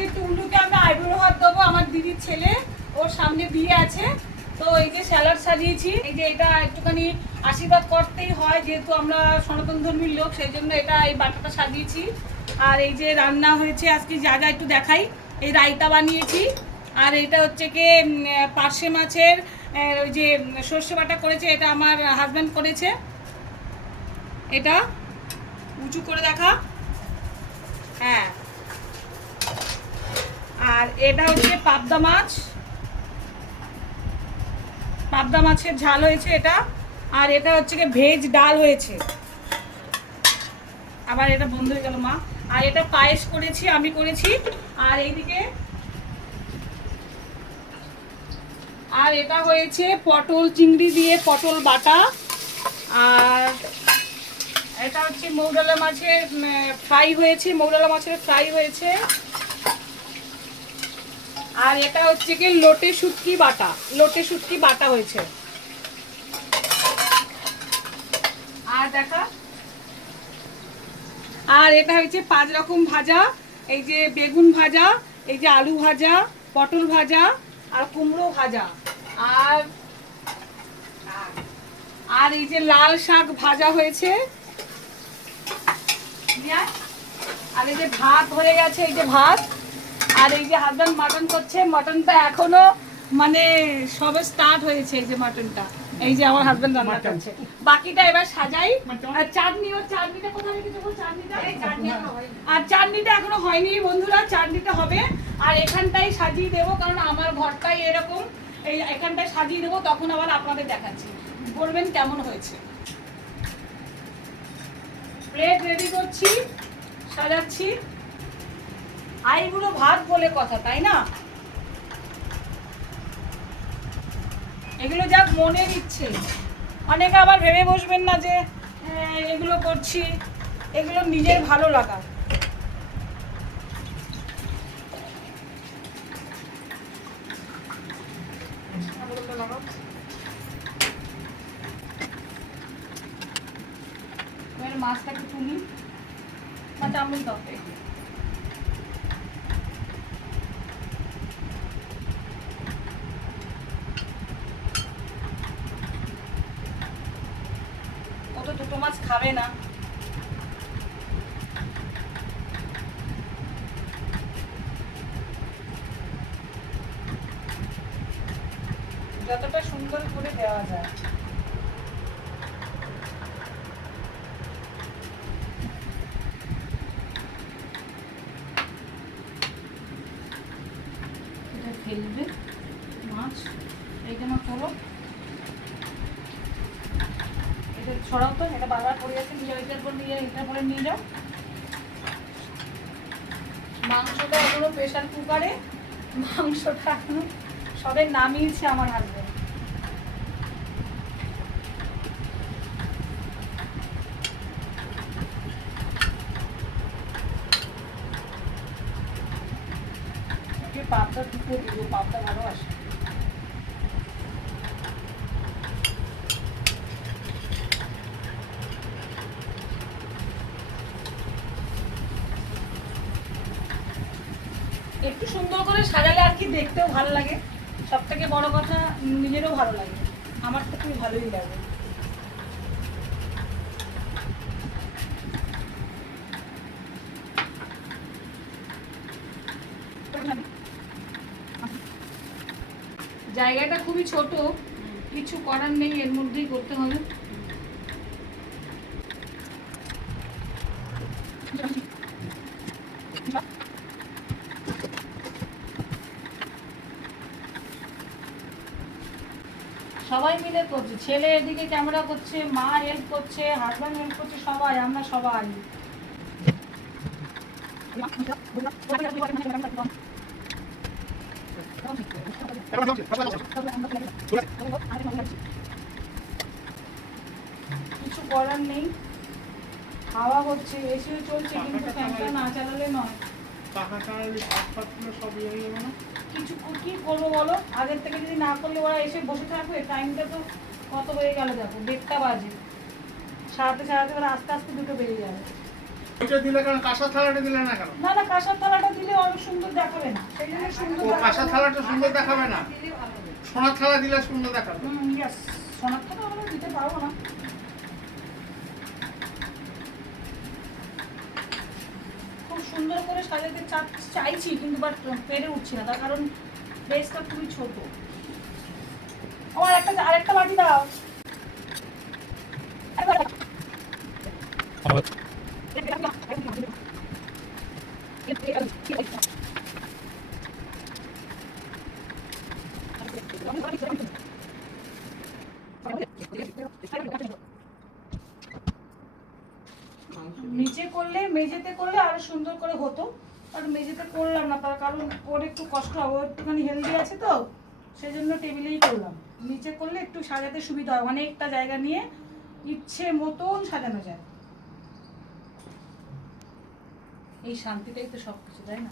আজকে টুন্ডুকে আমরা আইব্রো হাত দেবো, আমার দিদির ছেলে, ওর সামনে বিয়ে আছে। তো এই যে স্যালাড সাজিয়েছি, এই যে এটা একটুখানি আশীর্বাদ করতেই হয়, যেহেতু আমরা সনাতন ধর্মীর লোক, সেই জন্য এটা এই বাটাটা সাজিয়েছি। আর এই যে রান্না হয়েছে আজকে যা যা একটু দেখাই, এই রায়তা বানিয়েছি, আর এটা হচ্ছে কি পার্শে মাছের ওই যে সর্ষে বাটা করেছে, এটা আমার হাজব্যান্ড করেছে। এটা উঁচু করে দেখা, হ্যাঁ। আর এটা হচ্ছে পাবদা মাছ, পাবদা মাছের ঝাল হয়েছে এটা। আর এটা হচ্ছে কি ভেজ ডাল হয়েছে, আবার এটা বন্ধ হয়ে গেল মা। আর এটা পায়েস করেছি, আমি করেছি। আর এইদিকে আর এটা হয়েছে পটল চিংড়ি দিয়ে পটল বাটা। আর এটা হচ্ছে মৌডালা মাছের ফ্রাই হয়েছে, মৌডালা মাছের ফ্রাই হয়েছে। আর এটা হচ্ছে কি লোটে শুটকি বাটা, লোটে শুটকি বাটা হয়েছে। আর দেখা, আর এটা হচ্ছে 5 রকম ভাজা, এই যে বেগুন ভাজা, এই যে আলু ভাজা, পটল ভাজা, আর কুমড়ো ভাজা, আর আর এই যে লাল শাক ভাজা হয়েছে। আর এই যে ভাত হয়ে গেছে, এই যে ভাত। আর এই যে হাজব্যান্ড মাটন করছে, মাটনটা এখনো মানে সবে স্টার্ট হয়েছে, এই যে মাটনটা, এই যে আমার হাজব্যান্ড রান্না করছে। বাকিটা এবার সাজাই। আর চাটনিটা কোথায় রেখেছো? আর চাটনিটা এখনো হয়নি বন্ধুরা, চাটনিটা হবে। আর এখানটাই সাজিয়ে দেবো, কারণ আমার ঘরটাই এরকম, এই এখানটায় সাজিয়ে দেবো, তখন আবার আপনাদের দেখাচ্ছি, বলবেন কেমন হয়েছে। প্লেট রেডি করছি, সাজাচ্ছি। আইগুলো ভাত বলে কথা, তাই না? এগুলো যাক মনের ইচ্ছে, অনেকে আবার ভেবে বসবেন না যে এগুলো করছি, এগুলো নিজের ভালো লাগা। মাছটাকে তুলি, মাছ আমুল দাও। ও তো দুটো মাছ খাবে না। যতটা সুন্দর করে দেওয়া যায়। এটা ফেলবে মাছ, এইখানে তোলো, এটা ছড়াও তো, এটা বারবার পড়ে যাচ্ছে, নিয়ে এটার পর নিয়ে এটার পরে নিয়ে যাও। মাংসটা এখনো প্রেশার কুকারে, মাংসটা এখনো সবে নামিয়েছে আমার হাজবেন্ড। পাবদা দুটো দিব, পাবদা ভালোবাসে। একটু সুন্দর করে সাজালে আর কি দেখতেও ভালো লাগে, সব থেকে বড় কথা নিজেরও ভালো লাগে, আমার তো খুবই ভালোই লাগে। জায়গাটা খুবই ছোট, কিছু করার নেই, এর মধ্যেই করতে হবে। সবাই মিলে করছে, ছেলে এদিকে ক্যামেরা করছে, মা হেল্প করছে, হাজব্যান্ড হেল্প করছে, সবাই, আমরা সবাই। কিছু করার নেই, হাওয়া হচ্ছে, এসিও চলছে, কিন্তু ফ্যানটা না চালালে নয়। কিছু কি করবো বলো, আগের থেকে যদি না করলে ওরা এসে বসে থাকবে, টাইমটা তো কত হয়ে গেল দেখো, 1টা বাজে, সারাতে সারাতে ওরা আস্তে আস্তে 2টো বেজে যাবে। ওইটা দিলে কেন, কাঁসার থালাটা দিলে না কেন? না না, কাঁসার থালাটা দিলে অনেক সুন্দর দেখাবে। না, সেই জন্য সুন্দর ও কাঁসা থালাটা সুন্দর দেখাবে না, সোনার থালা দিলে সুন্দর দেখাবে। ইয়েস, সোনার থালা আমরা দিতে পারবো না। খুব সুন্দর করে সাজাতে চাইছি কিন্তু বাট পেরে উঠছি না, তার কারণ বেসটা খুবই ছোট। আমার আরেকটা বাটি দাও। নিচে করলে, মেঝেতে করলে আরো সুন্দর করে হতো, আর মেঝেতে করলাম না তার কারণ ওর একটু কষ্ট হবে, ও একটুখানি হেলদি আছে তো সেই জন্য টেবিলেই করলাম। নিচে করলে একটু সাজাতে সুবিধা হয়, অনেকটা জায়গা নিয়ে ইচ্ছে মতন সাজানো যায়। এই শান্তিটাই তো সবকিছু, তাই না?